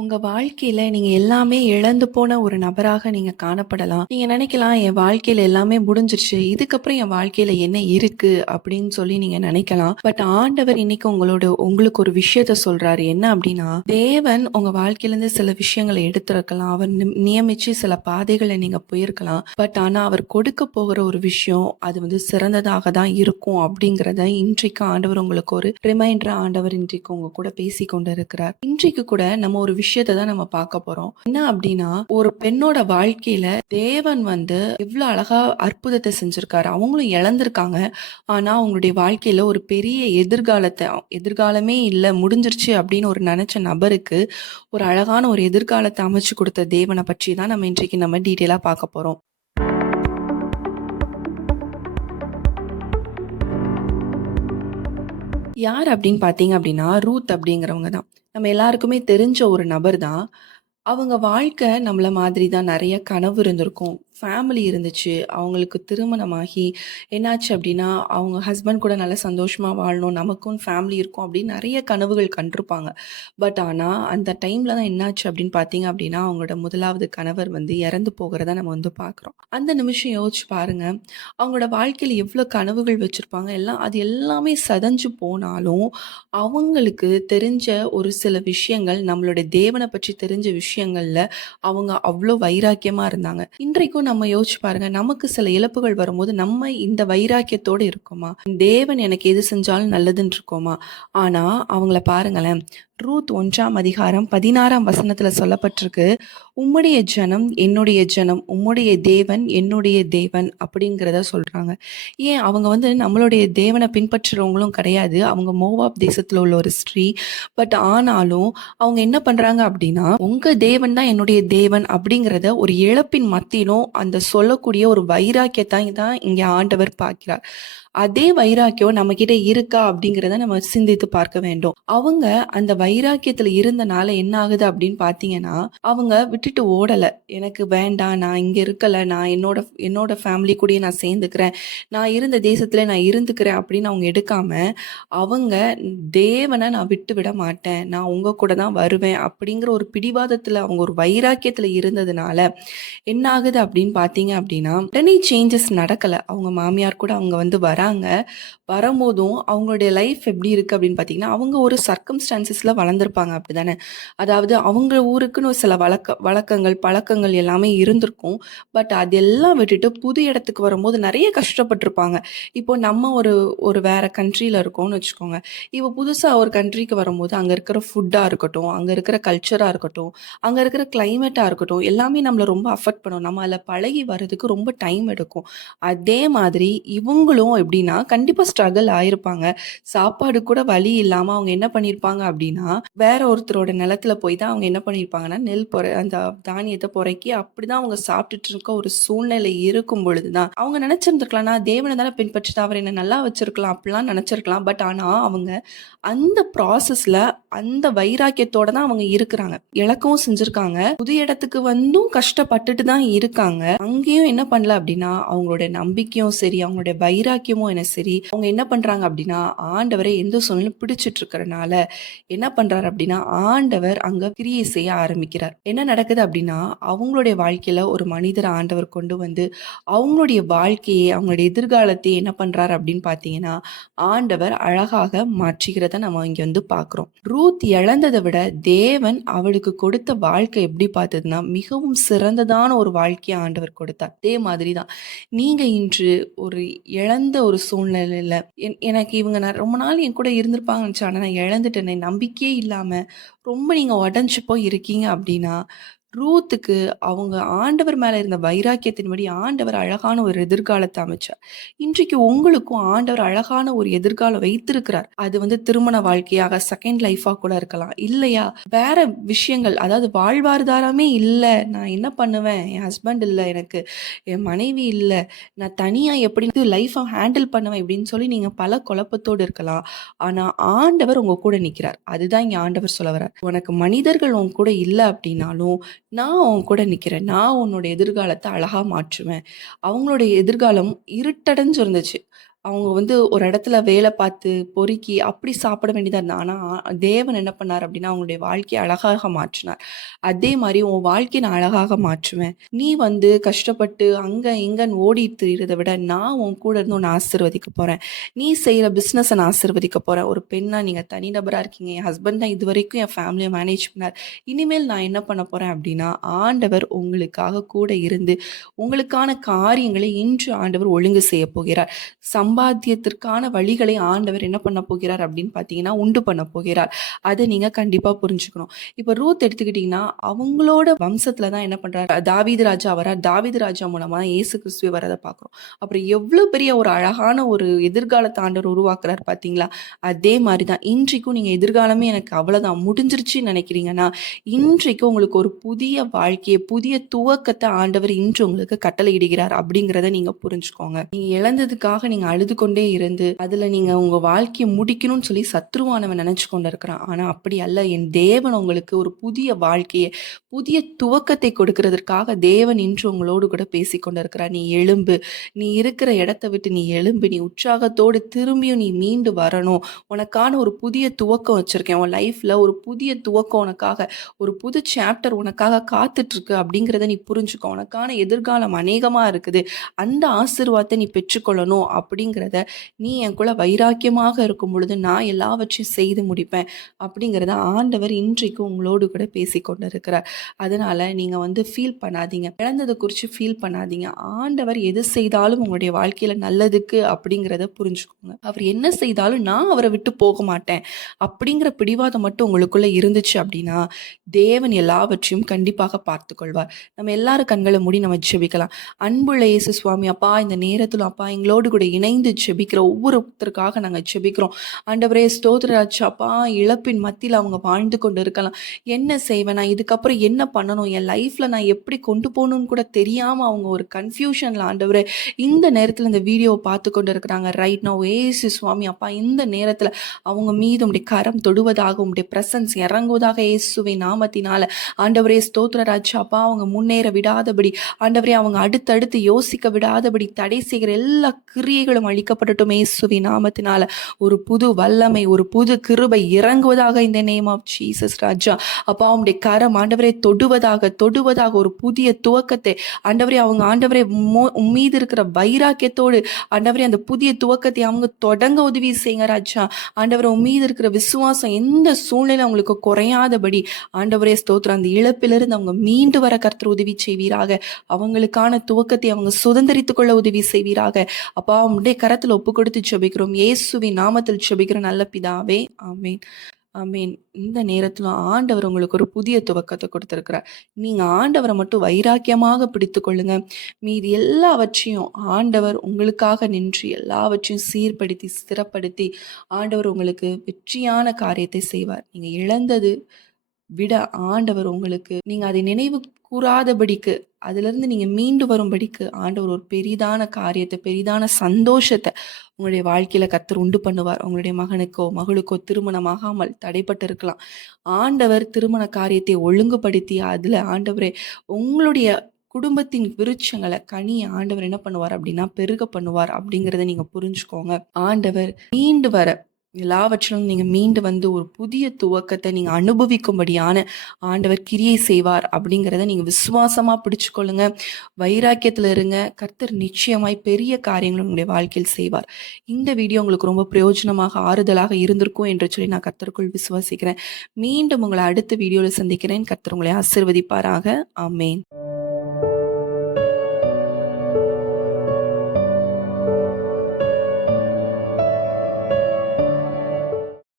உங்க வாழ்க்கையில நீங்க எல்லாமே இழந்து போன ஒரு நபராக நீங்க காணப்படலாம். நீங்க நினைக்கலாம், "என் வாழ்க்கையில எல்லாமே முடிஞ்சிருச்சு. இதுக்கப்புறம் என் வாழ்க்கையில என்ன இருக்கு?" அப்படின்னு சொல்லி நீங்க நினைக்கலாம். பட் ஆண்டவர் இன்னைக்கு உங்களுக்கு ஒரு விஷயத்த சொல்றாரு. என்ன அப்படின்னா, தேவன் உங்க வாழ்க்கையிலேருந்து சில விஷயங்கள எடுத்திருக்கலாம். அவர் நியமிச்சு சில பாதைகள நீங்க போயிருக்கலாம். பட் ஆனா அவர் கொடுக்க போகிற ஒரு விஷயம், அது சிறந்ததாக தான் இருக்கும் அப்படிங்கிறத இன்றைக்கு ஆண்டவர் உங்களுக்கு ஒரு ரிமைண்டரா ஆண்டவர் இன்றைக்கு உங்க கூட பேசிக் கொண்டிருக்கிறார். இன்றைக்கு கூட நம்ம ஒரு விஷயத்த தான் நம்ம பார்க்க போறோம். என்ன அப்படின்னா, ஒரு பெண்ணோட வாழ்க்கையில தேவன் எவ்வளவு அழகா அற்புதத்தை செஞ்சிருக்காரு. அவங்களும் இழந்திருக்காங்க. ஆனா அவங்களுடைய வாழ்க்கையில ஒரு பெரிய எதிர்காலமே இல்ல, முடிஞ்சிருச்சு அப்படின்னு ஒரு நினைச்ச நபருக்கு ஒரு அழகான ஒரு எதிர்காலத்தை அமைச்சு கொடுத்த தேவனை பற்றி தான் நம்ம இன்றைக்கு நம்ம டீட்டெயிலா பார்க்க போறோம். யார் அப்படின்னு பார்த்தீங்க அப்படின்னா, ரூத் அப்படிங்கிறவங்க தான். நம்ம எல்லாருக்குமே தெரிஞ்ச ஒரு நபர் தான். அவங்க வாழ்க்கை நம்மள மாதிரி தான். நெறைய கனவு இருந்திருக்கும். ஃபேமிலி இருந்துச்சு. அவங்களுக்கு திருமணமாகி என்னாச்சு அப்டின்னா, அவங்க ஹஸ்பண்ட் கூட நல்லா சந்தோஷமா வாழணும். நமக்குன்னு ஃபேமிலி இருக்கும் அப்டின்னு நெறைய கனவுகள் கண்டிருப்பாங்க. பட் ஆனா, அந்த டைம்ல தான் என்னாச்சு அப்டின்னு பார்த்தீங்க அப்டின்னா, அவங்களோட முதலாவது கணவர் இறந்து போகிறத நம்ம பார்க்குறோம். அந்த நிமிஷம் யோசிச்சு பாருங்க. அவங்களோட வாழ்க்கையில எவ்ளோ கனவுகள் வச்சிருப்பாங்க. அது எல்லாமே சதஞ்சு போனாலும், அவங்களுக்கு தெரிஞ்ச ஒரு சில விஷயங்கள், நம்மளுடைய தேவன பற்றி தெரிஞ்ச விஷயங்கள்ல அவங்க அவ்ளோ வைராக்கியமா இருந்தாங்க. இன்றைக்கும் நம்ம யோசிச்சு பாருங்க. நமக்கு சில இழப்புகள் வரும்போது, நம்ம இந்த வைராக்கியத்தோட இருக்கோமா? தேவன் எனக்கு எது செஞ்சாலும் நல்லதுன்னு இருக்கோமா? ஆனா, அவங்கள பாருங்களேன். ரூத் 1ஆம் அதிகாரம் 16ஆம் வசனத்துல சொல்லப்பட்டிருக்கு. "உம்முடைய ஜனம் என்னுடைய ஜனம், உம்முடைய தேவன் என்னுடைய தேவன்" அப்படிங்கிறத சொல்றாங்க. ஏன் அவங்க நம்மளுடைய தேவன பின்பற்றுறவங்களும் கிடையாது. அவங்க மோவாப் தேசத்துல உள்ள ஒரு ஸ்திரீ. பட் ஆனாலும் அவங்க என்ன பண்றாங்க அப்படின்னா, "உங்க தேவன் தான் என்னுடைய தேவன்" அப்படிங்கிறத ஒரு இழப்பின் மத்தியிலும் அந்த சொல்லக்கூடிய ஒரு வைராக்கியத்தை தான் இங்க ஆண்டவர் பார்க்கிறார். அதே வைராக்கியம் நம்மகிட்ட இருக்கா அப்படிங்கிறத நம்ம சிந்தித்து பார்க்க வேண்டும். அவங்க அந்த வைராக்கியத்துல இருந்தனால என்ன ஆகுது அப்படின்னு பார்த்தீங்கன்னா, அவங்க விட்டுட்டு ஓடல. "எனக்கு வேண்டாம், நான் இங்க இருக்கல, நான் என்னோட என்னோட ஃபேமிலி கூடயே நான் சேர்ந்துக்கிறேன். நான் இருந்த தேசத்திலே நான் இருந்துக்கிறேன்" அப்படின்னு அவங்க எடுக்காம, அவங்க "தேவன நான் விட்டு விட மாட்டேன். நான் உங்க கூட தான் வருவேன்" அப்படிங்கிற ஒரு பிடிவாதத்துல, அவங்க ஒரு வைராக்கியத்துல இருந்ததுனால என்ன ஆகுது அப்படின்னு பார்த்தீங்க அப்படின்னா, உடனே சேஞ்சஸ் நடக்கல. அவங்க மாமியார் கூட அவங்க வராங்க. வரும்போதும் அவங்களுடைய லைஃப் எப்படி இருக்கு அப்படின்னு பார்த்தீங்கன்னா, அவங்க ஒரு சர்க்கம்ஸ்டான்சஸ்ல வளர்ந்துருப்பாங்க அப்படிதானே. அதாவது அவங்க ஊருக்குன்னு ஒரு சில வழக்கங்கள், பழக்கங்கள் எல்லாமே இருந்திருக்கும். பட் அதெல்லாம் விட்டுட்டு புது இடத்துக்கு வரும்போது நெறைய கஷ்டப்பட்டுருப்பாங்க. இப்போ நம்ம ஒரு ஒரு வேற கண்ட்ரில இருக்கோம்னு வச்சுக்கோங்க. இப்போ புதுசா ஒரு கண்ட்ரிக்கு வரும்போது அங்க இருக்கிற ஃபுட்டா இருக்கட்டும், அங்க இருக்கிற கல்ச்சரா இருக்கட்டும், அங்க இருக்கிற கிளைமேட்டா இருக்கட்டும், எல்லாமே நம்மள ரொம்ப அஃபெக்ட் பண்ணும். நம்ம அதில பழகி வரதுக்கு ரொம்ப டைம் எடுக்கும். அதே மாதிரி இவங்களும் எப்படின்னா, கண்டிப்பா ஸ்ட்ரகிள் ஆயிருப்பாங்க. சாப்பாடு கூட வழி இல்லாம அவங்க என்ன பண்ணியிருப்பாங்க அப்படின்னா, வேற ஒருத்தரோட நிலத்துல போய் தான் அவங்க என்ன பண்ணியிருப்பாங்கன்னா, அந்த தானியத்த பொறுக்கி அப்படிதான் அவங்க சாப்பிட்டுட்டு இருக்க ஒரு சூழ்நிலை இருக்கும் பொழுது தான், அவங்க நினைச்சிருந்துருக்கலாம், நான் தேவன தானே பின்பற்றிட்டு அவர் என்ன நல்லா வச்சிருக்கலாம் அப்படிலாம் நினைச்சிருக்கலாம். பட் ஆனா அவங்க அந்த ப்ராசஸ்ல அந்த வைராக்கியத்தோட தான் அவங்க இருக்கிறாங்க. இழக்கவும் செஞ்சிருக்காங்க. புது இடத்துக்கு வந்தும் கஷ்டப்பட்டுட்டு தான் இருக்காங்க. அங்கேயும் என்ன பண்ணல அப்படின்னா, அவங்களோட நம்பிக்கையும் சரி, அவங்களுடைய வைராக்கியமும் சரி, அவங்க என்ன பண்றாங்க அப்படின்னா, ஆண்டவரை எந்த சூழ்நிலையும் பிடிச்சிட்டு இருக்கறனால என்ன பண்றாரு அப்படின்னா, ஆண்டவர் அங்க கிரியை செய்ய ஆரம்பிக்கிறார். என்ன நடக்குது அப்படின்னா, அவங்களுடைய வாழ்க்கையில ஒரு மனிதர ஆண்டவர் கொண்டு அவங்களுடைய வாழ்க்கையை, அவங்களுடைய எதிர்காலத்தை என்ன பண்றாரு அப்படின்னு பார்த்தீங்கன்னா, ஆண்டவர் அழகாக மாற்றுகிறத நம்ம இங்க பார்க்கிறோம். ரூத் இழந்ததை விட தேவன் அவளுக்கு கொடுத்த வாழ்க்கை எப்படி பார்த்ததுன்னா, மிகவும் சிறந்ததான ஒரு வாழ்க்கையை ஆண்டவர் கொடுத்தார். அதே மாதிரி தான் நீங்க இன்று ஒரு இழந்த ஒரு சூழ்நிலையில எனக்கு இவங்க நான் ரொம்ப நாள் என் கூட இருந்திருப்பாங்கன்னு நினைச்சேன். ஆனா நான் இழந்துட்டேனே, நம்பிக்கையே இல்லாம ரொம்ப நீங்க உடைஞ்சு போய் இருக்கீங்க அப்படின்னா, ரூத்துக்கு அவங்க ஆண்டவர் மேல இருந்த வைராக்கியத்தின்படி ஆண்டவர் அழகான ஒரு எதிர்காலத்தை அமைச்சார். இன்றைக்கு உங்களுக்கும் ஆண்டவர் அழகான ஒரு எதிர்காலம் வைத்திருக்கிறார். அது திருமண வாழ்க்கையாக, செகண்ட் லைஃபா கூட இருக்கலாம். இல்லையா வேற விஷயங்கள், அதாவது வாழ்வாதாரமே இல்ல, நான் என்ன பண்ணுவேன்? என் ஹஸ்பண்ட் இல்ல எனக்கு, என் மனைவி இல்ல, நான் தனியா எப்படி லைஃப்ப ஹேண்டில் பண்ணுவேன் இப்படின்னு சொல்லி நீங்க பல குழப்பத்தோடு இருக்கலாம். ஆனா ஆண்டவர் உங்க கூட நிற்கிறார். அதுதான் இங்க ஆண்டவர் சொல்ல வர்றார். உனக்கு மனிதர்கள் உன் கூட இல்ல அப்படின்னாலும், நான் உன் கூட நிக்கிறேன். நான் உன்னோட எதிர்காலத்த அழகா மாற்றுவேன். அவங்களுடைய எதிர்காலம் இருட்டடைஞ்சு இருந்துச்சு. அவங்க வந்து ஒரு இடத்துல வேலை பார்த்து, பொறுக்கி அப்படி சாப்பிட வேண்டியதா இருந்தா. ஆனா, தேவன் என்ன பண்ணார் அப்படின்னா, அவங்களுடைய வாழ்க்கைய அழகாக மாற்றினார். அதே மாரி உன் வாழ்க்கைய நான் அழகாக மாற்றுவேன். நீ வந்து கஷ்டப்பட்டு அங்க, இங்கன்னு ஓடிட்டு திரியிறத விட, நான் உன் கூட இருந்து உன்ன ஆசீர்வதிக்க போறேன். நீ செய்ற பிசினஸ நான் ஆசீர்வதிக்க போறேன். ஒரு பெண்ணா நீங்க தனிநபரா இருக்கீங்க. என் ஹஸ்பண்ட் தான் இதுவரைக்கும் என் ஃபேமிலிய மேனேஜ் பண்ணாரு. இனிமேல் நான் என்ன பண்ண போறேன் அப்படின்னா, ஆண்டவர் உங்களுக்காக கூட இருந்து, உங்களுக்கான காரியங்களை இன்று ஆண்டவர் ஒழுங்கு செய்யப் போகிறார். சம்பாத்தியத்திற்கான வழிகளை ஆண்டவர் என்ன பண்ண போகிறார் அப்படின்னு பார்த்தீங்கன்னா, உண்டு பண்ண போகிறார். அத நீங்க கண்டிப்பா புரிஞ்சுக்கணும். இப்ப ரூத் எடுத்துக்கிட்டீங்கன்னா, அவங்களோட வம்சத்துல தான் என்ன பண்றாரு, தாவீது ராஜா வரார். தாவீது ராஜா மூலமா தான் இயேசு கிறிஸ்துவே வரத பார்க்குறோம். அப்புறம் எவ்ளோ பெரிய ஒரு அழகான ஒரு எதிர்காலத்த ஆண்டவர் உருவாக்குறார் பார்த்தீங்களா? அதே மாரி தான் இன்றைக்கும் நீங்க எதிர்காலமே எனக்கு அவ்வளதான் முடிஞ்சிருச்சுன்னு நெனைக்கிறீங்கன்னா, இன்றைக்கு உங்களுக்கு ஒரு புதிய வாழ்க்கைய, புதிய துவக்கத்த ஆண்டவர் இன்று உங்களுக்கு கட்டளையிடுகிறார் அப்படிங்கிறத நீங்க புரிஞ்சுக்கோங்க. நீங்க இழந்ததுக்காக நீங்க அழுது கொண்டே இருந்து, அதுல நீங்க உங்க வாழ்க்கைய முடிக்கணும்னு சொல்லி சத்ருவானவன் நெனச்சு கொண்டு இருக்கிறான். ஆனா அப்படி அல்ல. என் தேவன் உங்களுக்கு ஒரு புதிய வாழ்க்கைய, புதிய துவக்கத்தை கொடுக்கிறதற்காக தேவன் இன்று உங்களோடு கூட பேசிக் கொண்டிருக்கிறார். நீ எழும்பு. நீ இருக்கிற இடத்த விட்டு நீ எழும்பு. நீ உற்சாகத்தோடு திரும்பியும் நீ மீண்டு வரணும். உனக்கான ஒரு புதிய துவக்கம் வச்சிருக்கேன். உன் லைஃப்ல ஒரு புதிய துவக்கம் உனக்காக, ஒரு புது சாப்டர் உனக்காக காத்துட்டு இருக்கு அப்படிங்கிறத நீ புரிஞ்சுக்கோ. உனக்கான எதிர்காலம் அநேகமா இருக்குது. அந்த ஆசீர்வாதத்தை நீ பெற்றுக்கொள்ளணும் அப்படிங்கிறத நீ என் கூட வைராக்கியமாக இருக்கும் பொழுது நான் எல்லாவற்றையும் செய்து முடிப்பேன் அப்படிங்கிறத ஆண்டவர் இன்றைக்கு உங்களோடு கூட பேசிக்கொண்டு இருக்கிறார். அதனால நீங்க வந்து ஃபீல் பண்ணாதீங்க. இழந்ததை குறித்து ஃபீல் பண்ணாதீங்க. ஆண்டவர் எது செய்தாலும் உங்களுடைய வாழ்க்கையில நல்லதுக்கு அப்படிங்கிறத புரிஞ்சுக்கோங்க. அவர் என்ன செய்தாலும் நான் அவரை விட்டு போக மாட்டேன் அப்படிங்கிற பிடிவாதம் மட்டும் உங்களுக்குள்ள இருந்துச்சு அப்படின்னா தேவன் எல்லாவற்றையும் கண்டிப்பாக பார்த்து கொள்வார். நம்ம எல்லாரும் கண்களை மூடி நம்ம ஜெபிக்கலாம். அன்புள்ள இயேசு சுவாமி, அப்பா இந்த நேரத்துல அப்பா எங்களோடு கூட இணைந்து ஜெபிக்கிற ஒவ்வொருத்தருக்காக நாங்க ஜெபிக்கிறோம். ஆண்டவரே ஸ்தோத்திர ராஜா, அப்பா இழப்பின் மத்தியில் அவங்க வாழ்ந்து கொண்டு இருக்கலாம். என்ன செய்வேன், நான் இதுக்கப்புறம் என்ன பண்ணணும், என் லைஃப்ல நான் எப்படி கொண்டு போகணும்னு கூட தெரியாம அவங்க ஒரு கன்ஃபியூஷன்ல ஆண்டவரே இந்த நேரத்துல இந்த வீடியோவை பார்த்து கொண்டு இருக்கிறாங்க. ரைட் நவ் ஏசு சுவாமி, அப்பா இந்த நேரத்துல அவங்க மீது உம்முடைய கரம் தொடுவதாக, உம்முடைய பிரசன்ஸ் இறங்குவதாக இயேசுவின் நாமத்தினால. ஆண்டவரே ஸ்தோத்திர ராஜா, அப்பா அவங்க முன்னேற விடாதபடி, ஆண்டவரே அவங்க அடுத்தடுத்து யோசிக்க விடாதபடி தடை செய்கிற எல்லா கிரியைகளும் அழிக்கப்படட்டும் இயேசுவின் நாமத்தினால. ஒரு புது வல்லமை, ஒரு புது கிருபை இறங்குவதாக இந்த நேம் ஆஃப் ஜீசஸ் ராஜா. அப்பா உம்முடைய கரம் ஆண்டவரே தொடுவதாக ஒரு புதிய துவக்கத்தை ஆண்டவரே அவங்க ஆண்டவரே மீது இருக்கிற வைராக்கியத்தோடு ஆண்டவரே அந்த புதிய துவக்கத்தை அவங்க தொடங்க உதவி செய்யுங்க ராஜா. ஆண்டவரே மீது இருக்கிற விசுவாசம் எந்த சூழ்நிலை அவங்களுக்கு குறையாதபடி ஆண்டவரே ஸ்தோத்திரம், அந்த இழப்பிலிருந்து அவங்க மீண்டு வர கர்த்தர் உதவி செய்வீராக. அவங்களுக்கான துவக்கத்தை அவங்க சுதந்திரித்துக் கொள்ள உதவி செய்வீராக. அப்பா உம்முடைய கரத்தில் ஒப்பு கொடுத்து ஜெபிக்கிறோம். இயேசுவின் நாமத்தில் ஜெபிக்கிற நல்ல பிதாவே, ஆமேன். ஆமீன். இந்த நேரத்துல ஆண்டவர் உங்களுக்கு ஒரு புதிய துவக்கத்தை கொடுத்திருக்கிறார். நீங்க ஆண்டவரை மட்டும் வைராக்கியமாக பிடித்து கொள்ளுங்க. மீதி எல்லாவற்றையும் ஆண்டவர் உங்களுக்காக நின்று எல்லாவற்றையும் சீர்படுத்தி ஸ்திரப்படுத்தி ஆண்டவர் உங்களுக்கு வெற்றியான காரியத்தை செய்வார். நீங்க இழந்தது விட ஆண்டவர் உங்களுக்கு நீங்க அதை நினைவு கூறாதபடிக்கு, அதிலிருந்து நீங்க மீண்டு வரும்படிக்கு ஆண்டவர் ஒரு பெரிதான காரியத்தை, பெரிதான சந்தோஷத்தை உங்களுடைய வாழ்க்கையில கர்த்தர் உண்டு பண்ணுவார். உங்களுடைய மகனுக்கோ மகளுக்கோ திருமணமாகாமல் தடைப்பட்டு இருக்கலாம். ஆண்டவர் திருமண காரியத்தை ஒழுங்குபடுத்தி அதுல ஆண்டவரே உங்களுடைய குடும்பத்தின் விருட்சங்களை கனியை ஆண்டவர் என்ன பண்ணுவார் அப்படின்னா பெருக பண்ணுவார் அப்படிங்கிறத நீங்க புரிஞ்சுக்கோங்க. ஆண்டவர் மீண்டு வர எல்லாவற்றிலும் நீங்க மீண்டு வந்து ஒரு புதிய துவக்கத்தை நீங்க அனுபவிக்கும்படியான ஆண்டவர் கிரியை செய்வார் அப்படிங்கிறத நீங்க விசுவாசமா பிடிச்சுக்கொள்ளுங்க. வைராக்கியத்துல இருங்க. கர்த்தர் நிச்சயமாய் பெரிய காரியங்கள் உங்களுடைய வாழ்க்கையில் செய்வார். இந்த வீடியோ உங்களுக்கு ரொம்ப பிரயோஜனமாக ஆறுதலாக இருந்திருக்கும் என்று சொல்லி நான் கர்த்தருக்குள் விசுவாசிக்கிறேன். மீண்டும் உங்களை அடுத்த வீடியோவில் சந்திக்கிறேன். கர்த்தர் உங்களை ஆசீர்வதிப்பாராக. ஆமேன்.